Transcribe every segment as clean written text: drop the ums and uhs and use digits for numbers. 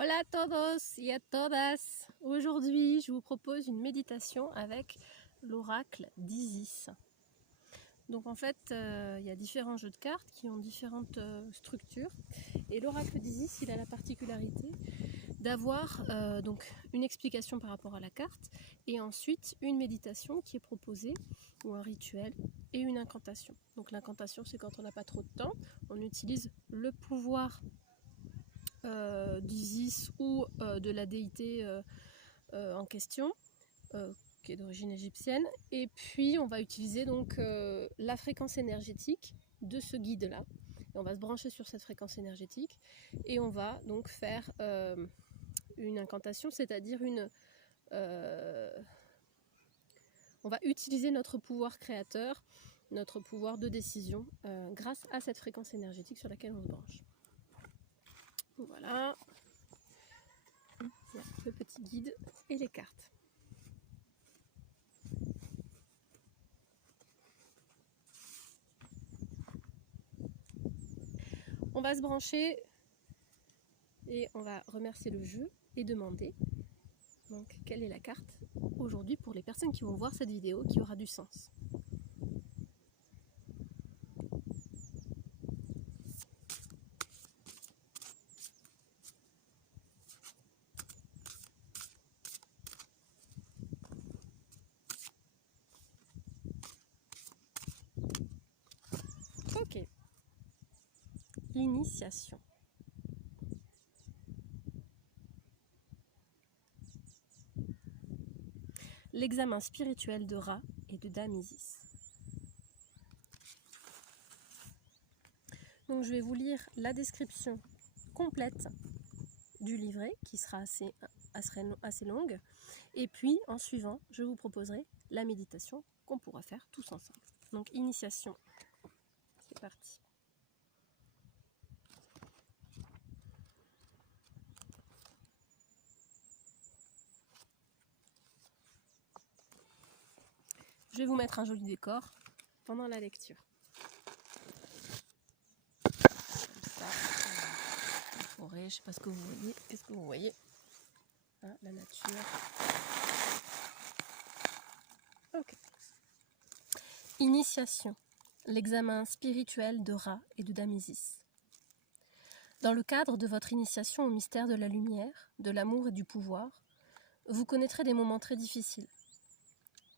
Hola a todos y a todas. Aujourd'hui, je vous propose une méditation avec l'oracle d'Isis. Donc en fait, il y a différents jeux de cartes qui ont différentes structures. Et l'oracle d'Isis, il a la particularité d'avoir donc une explication par rapport à la carte et ensuite une méditation qui est proposée ou un rituel et une incantation. Donc l'incantation, c'est quand on n'a pas trop de temps, on utilise le pouvoir d'Isis ou de la déité en question, qui est d'origine égyptienne. Et puis on va utiliser donc la fréquence énergétique de ce guide-là. On va se brancher sur cette fréquence énergétique et on va donc faire une incantation, c'est-à-dire on va utiliser notre pouvoir créateur, notre pouvoir de décision grâce à cette fréquence énergétique sur laquelle on se branche. Voilà. Le petit guide et les cartes. On va se brancher et on va remercier le jeu et demander donc quelle est la carte aujourd'hui pour les personnes qui vont voir cette vidéo qui aura du sens. Ok. L'initiation. L'examen spirituel de Ra et de Dame Isis. Donc je vais vous lire la description complète du livret qui sera assez longue. Et puis en suivant, je vous proposerai la méditation qu'on pourra faire tous ensemble. Donc initiation. C'est parti. Je vais vous mettre un joli décor pendant la lecture. Comme ça, la forêt, je ne sais pas ce que vous voyez. Qu'est-ce que vous voyez? Hein, la nature. Ok. Initiation. L'examen spirituel de Ra et de Dame Isis. Dans le cadre de votre initiation au mystère de la lumière, de l'amour et du pouvoir, vous connaîtrez des moments très difficiles.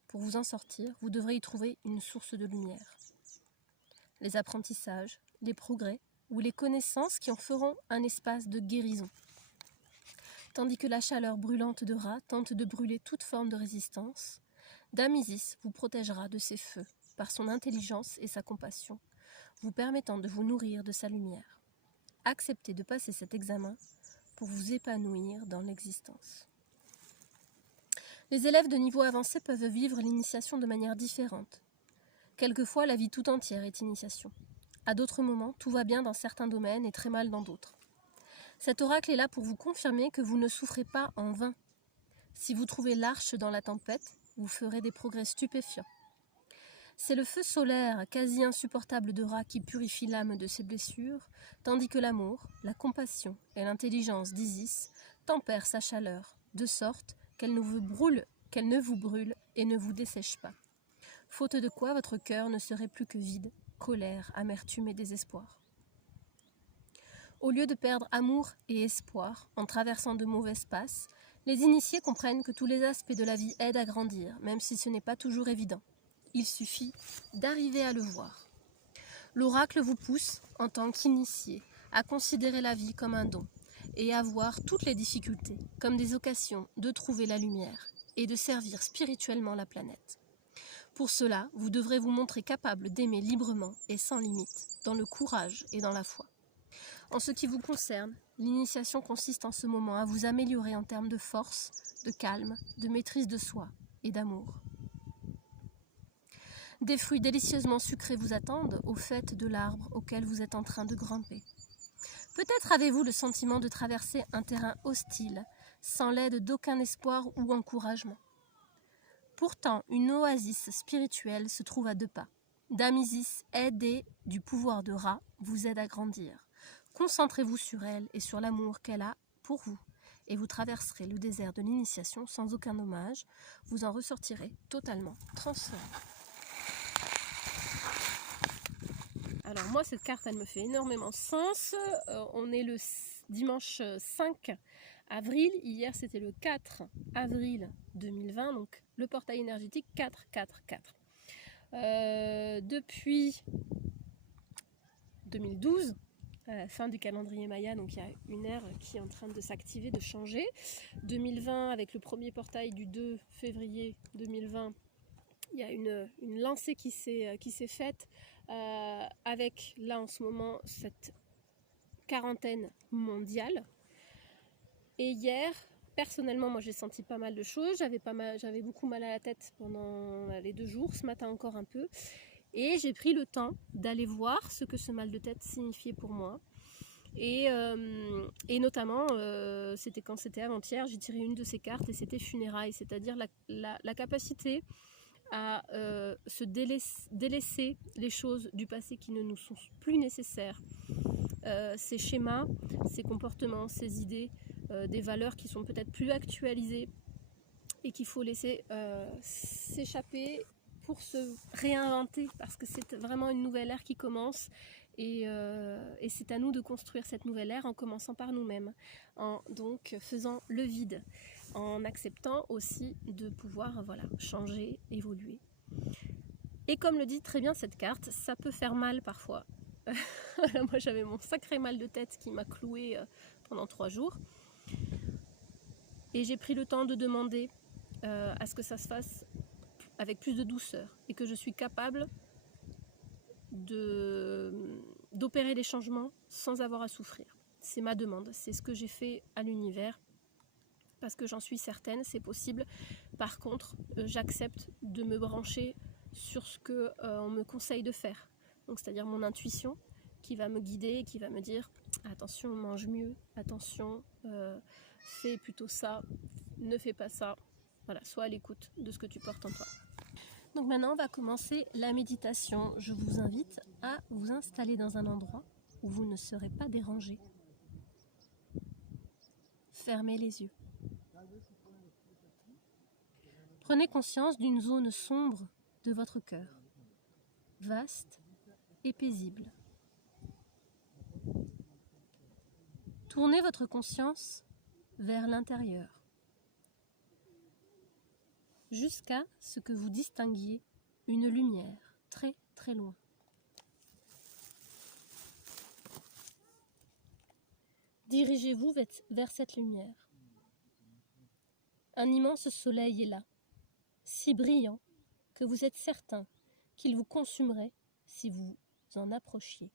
Pour vous en sortir, vous devrez y trouver une source de lumière. Les apprentissages, les progrès ou les connaissances qui en feront un espace de guérison. Tandis que la chaleur brûlante de Ra tente de brûler toute forme de résistance, Dame Isis vous protégera de ses feux par son intelligence et sa compassion, vous permettant de vous nourrir de sa lumière. Acceptez de passer cet examen pour vous épanouir dans l'existence. Les élèves de niveau avancé peuvent vivre l'initiation de manière différente. Quelquefois, la vie tout entière est initiation. À d'autres moments, tout va bien dans certains domaines et très mal dans d'autres. Cet oracle est là pour vous confirmer que vous ne souffrez pas en vain. Si vous trouvez l'arche dans la tempête, vous ferez des progrès stupéfiants. C'est le feu solaire quasi insupportable de Ra qui purifie l'âme de ses blessures, tandis que l'amour, la compassion et l'intelligence d'Isis tempèrent sa chaleur, de sorte qu'elle ne vous brûle et ne vous dessèche pas. Faute de quoi votre cœur ne serait plus que vide, colère, amertume et désespoir. Au lieu de perdre amour et espoir en traversant de mauvais passes, les initiés comprennent que tous les aspects de la vie aident à grandir, même si ce n'est pas toujours évident. Il suffit d'arriver à le voir. L'oracle vous pousse, en tant qu'initié, à considérer la vie comme un don et à voir toutes les difficultés comme des occasions de trouver la lumière et de servir spirituellement la planète. Pour cela, vous devrez vous montrer capable d'aimer librement et sans limite, dans le courage et dans la foi. En ce qui vous concerne, l'initiation consiste en ce moment à vous améliorer en termes de force, de calme, de maîtrise de soi et d'amour. Des fruits délicieusement sucrés vous attendent au faîte de l'arbre auquel vous êtes en train de grimper. Peut-être avez-vous le sentiment de traverser un terrain hostile, sans l'aide d'aucun espoir ou encouragement. Pourtant, une oasis spirituelle se trouve à 2 pas. Dame Isis, aidée du pouvoir de Ra, vous aide à grandir. Concentrez-vous sur elle et sur l'amour qu'elle a pour vous, et vous traverserez le désert de l'initiation sans aucun dommage. Vous en ressortirez totalement transformé. Alors moi, cette carte, elle me fait énormément sens. On est le dimanche 5 avril. Hier, c'était le 4 avril 2020. Donc, le portail énergétique 444. Depuis 2012, à la fin du calendrier Maya, donc il y a une ère qui est en train de s'activer, de changer. 2020, avec le premier portail du 2 février 2020, il y a une lancée qui s'est faite avec là en ce moment cette quarantaine mondiale. Et hier, personnellement, moi j'ai senti pas mal de choses. J'avais beaucoup mal à la tête pendant les 2 jours, ce matin encore un peu. Et j'ai pris le temps d'aller voir ce que ce mal de tête signifiait pour moi. Et notamment, c'était avant-hier, j'ai tiré une de ces cartes et c'était funérailles, c'est-à-dire la capacité à se délaisser les choses du passé qui ne nous sont plus nécessaires. Ces schémas, ces comportements, ces idées, des valeurs qui sont peut-être plus actualisées et qu'il faut laisser s'échapper pour se réinventer, parce que c'est vraiment une nouvelle ère qui commence et c'est à nous de construire cette nouvelle ère en commençant par nous-mêmes, en donc faisant le vide, en acceptant aussi de pouvoir changer, évoluer. Et comme le dit très bien cette carte, ça peut faire mal parfois. Moi j'avais mon sacré mal de tête qui m'a cloué pendant 3 jours. Et j'ai pris le temps de demander à ce que ça se fasse avec plus de douceur et que je suis capable d'opérer les changements sans avoir à souffrir. C'est ma demande, c'est ce que j'ai fait à l'univers parce que j'en suis certaine, c'est possible. Par contre, j'accepte de me brancher sur ce qu'on me conseille de faire. Donc, c'est-à-dire mon intuition qui va me guider et qui va me dire attention, mange mieux, attention, fais plutôt ça, ne fais pas ça. Voilà, sois à l'écoute de ce que tu portes en toi. Donc maintenant, on va commencer la méditation. Je vous invite à vous installer dans un endroit où vous ne serez pas dérangé. Fermez les yeux. Prenez conscience d'une zone sombre de votre cœur, vaste et paisible. Tournez votre conscience vers l'intérieur, jusqu'à ce que vous distinguiez une lumière très très loin. Dirigez-vous vers cette lumière. Un immense soleil est là, si brillant que vous êtes certain qu'il vous consumerait si vous en approchiez.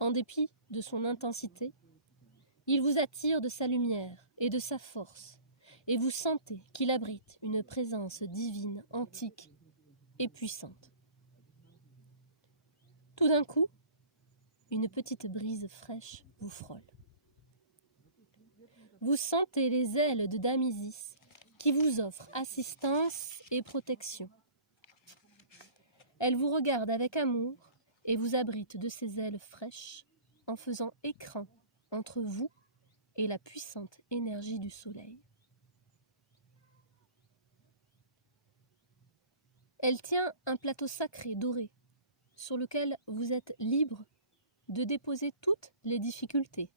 En dépit de son intensité, il vous attire de sa lumière et de sa force, et vous sentez qu'il abrite une présence divine, antique et puissante. Tout d'un coup, une petite brise fraîche vous frôle. Vous sentez les ailes de Dame Isis qui vous offre assistance et protection. Elle vous regarde avec amour et vous abrite de ses ailes fraîches en faisant écran entre vous et la puissante énergie du soleil. Elle tient un plateau sacré doré sur lequel vous êtes libre de déposer toutes les difficultés,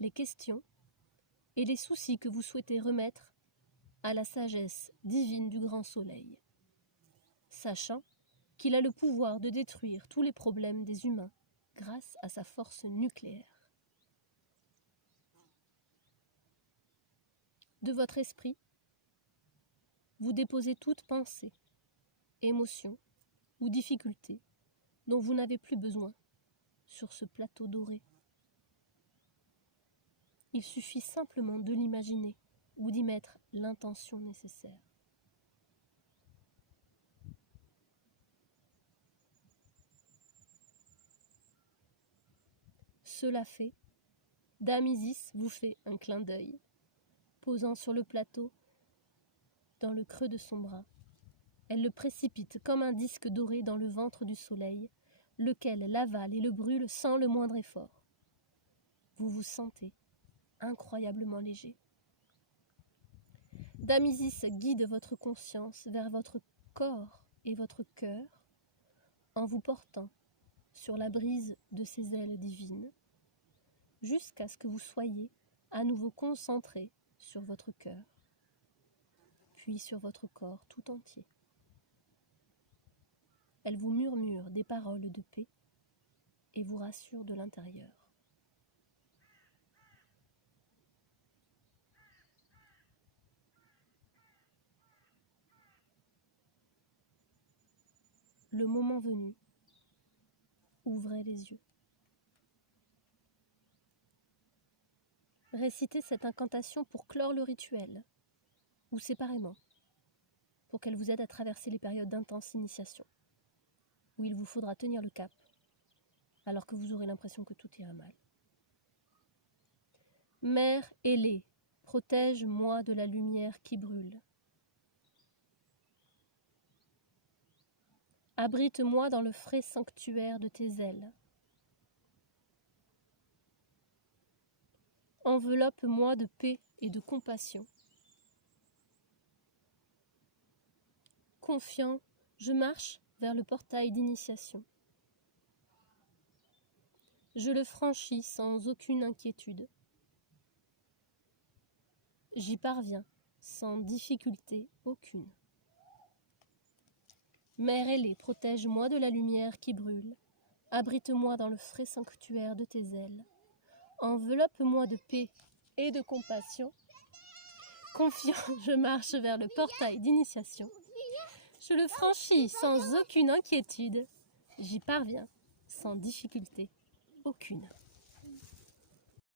les questions et les soucis que vous souhaitez remettre à la sagesse divine du grand soleil, sachant qu'il a le pouvoir de détruire tous les problèmes des humains grâce à sa force nucléaire. De votre esprit, vous déposez toute pensée, émotion ou difficulté dont vous n'avez plus besoin sur ce plateau doré. Il suffit simplement de l'imaginer ou d'y mettre l'intention nécessaire. Cela fait, Dame Isis vous fait un clin d'œil, posant sur le plateau, dans le creux de son bras. Elle le précipite comme un disque doré dans le ventre du soleil, lequel l'avale et le brûle sans le moindre effort. vous vous sentez incroyablement léger. Dame Isis guide votre conscience vers votre corps et votre cœur en vous portant sur la brise de ses ailes divines jusqu'à ce que vous soyez à nouveau concentré sur votre cœur, puis sur votre corps tout entier. Elle vous murmure des paroles de paix et vous rassure de l'intérieur. Le moment venu, ouvrez les yeux. Récitez cette incantation pour clore le rituel, ou séparément, pour qu'elle vous aide à traverser les périodes d'intense initiation, où il vous faudra tenir le cap, alors que vous aurez l'impression que tout ira mal. Mère ailée, protège-moi de la lumière qui brûle. Abrite-moi dans le frais sanctuaire de tes ailes. Enveloppe-moi de paix et de compassion. Confiant, je marche vers le portail d'initiation. Je le franchis sans aucune inquiétude. J'y parviens sans difficulté aucune. Mère ailée, protège-moi de la lumière qui brûle. Abrite-moi dans le frais sanctuaire de tes ailes. Enveloppe-moi de paix et de compassion. Confiant, je marche vers le portail d'initiation. Je le franchis sans aucune inquiétude. J'y parviens sans difficulté aucune.